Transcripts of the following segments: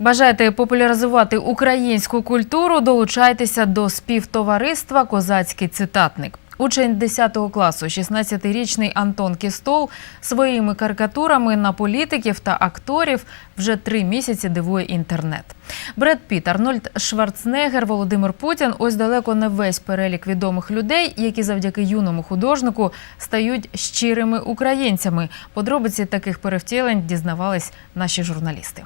Бажаєте популяризувати українську культуру? Долучайтеся до співтовариства Козацький цитатник. Учень 10 класу, 16-річний Антон Кістол своїми карикатурами на політиків та акторів вже три місяці дивує інтернет. Бред Піт, Арнольд Шварценеггер, Володимир Путін – ось далеко не весь перелік відомих людей, які завдяки юному художнику стають щирими українцями. Подробиці таких перевтілень дізнавались наші журналісти.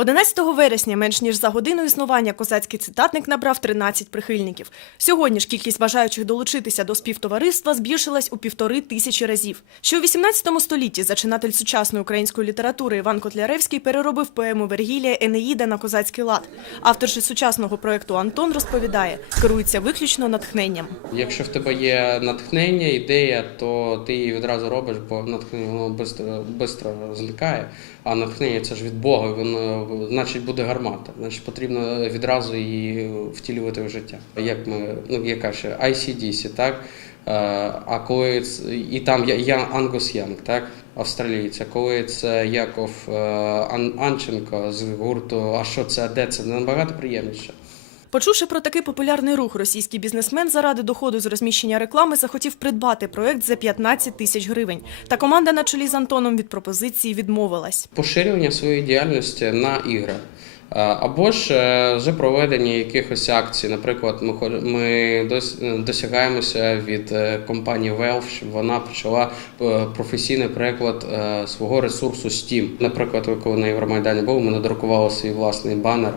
11 вересня, менш ніж за годину існування, козацький цитатник набрав 13 прихильників. Сьогодні ж кількість бажаючих долучитися до співтовариства збільшилась у півтори тисячі разів. Ще у 18 столітті зачинатель сучасної української літератури Іван Котляревський переробив поему Вергілія Енеїда на козацький лад. Автор же сучасного проєкту Антон розповідає, керується виключно натхненням. Якщо в тебе є натхнення, ідея, то ти її відразу робиш, бо натхнення воно швидко зникає. А натхнення це ж від Бога, воно значить буде гармата. Значить потрібно відразу її втілювати в життя. Як ми, ну яка ще ICDC, так? Е, А коли це, і там я, Ангус Янг, так, австралійця, коли це Яков е, Ан, Анченко з гурту А що це, де це набагато приємніше. Почувши про такий популярний рух, російський бізнесмен заради доходу з розміщення реклами захотів придбати проект за 15 тисяч гривень. Та команда на чолі з Антоном від пропозиції відмовилась. поширювання своєї діяльності на ігри. Е, Або ж е, вже проведення якихось акцій. Наприклад, ми ми досягаємося від е, компанії Valve, щоб вона почала професійний переклад е, свого ресурсу Steam. Наприклад, коли на Євромайдані був, ми надрукували свій власний банер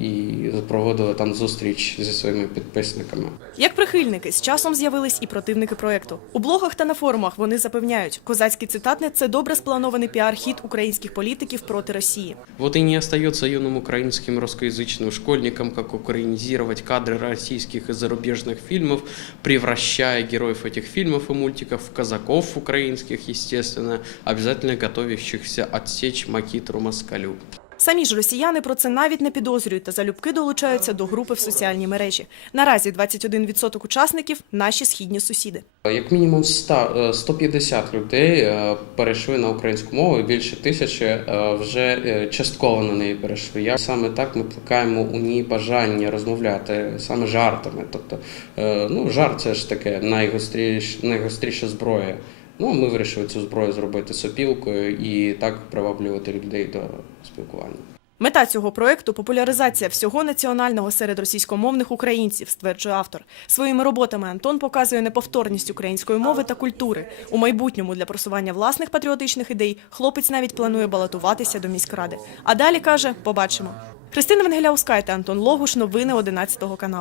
і проводили там зустріч зі своїми підписниками. Як прихильники, з часом з'явились і противники проекту. У блогах та на форумах вони запевняють, козацький цитатник – це добре спланований піар-хід українських політиків проти Росії. Вот и не остается юным украинским русскоязычным школьникам, как украинизировать кадры российских и зарубежных фильмов, превращая героев этих фильмов и мультиков в казаков украинских, естественно, обязательно готовящихся отсечь макитру москалю. Самі ж росіяни про це навіть не підозрюють та залюбки долучаються до групи в соціальній мережі. Наразі 21% учасників – наші східні сусіди. Як мінімум 100, е, 150 людей е, перейшли на українську мову, більше тисячі е, вже е, частково на неї перейшли. Саме так ми плекаємо у ній бажання розмовляти саме жартами. Тобто, е, ну жарт це ж таке найгостріш, найгостріша зброя. Ну, ми вирішили цю зброю зробити сопілкою і так приваблювати людей до спілкування. Мета цього проекту – популяризація всього національного серед російськомовних українців, стверджує автор. Своїми роботами Антон показує неповторність української мови та культури. У майбутньому для просування власних патріотичних ідей хлопець навіть планує балотуватися до міськради. А далі каже, побачимо. Христина Венгеляускайте, Антон Логуш, новини 11 каналу.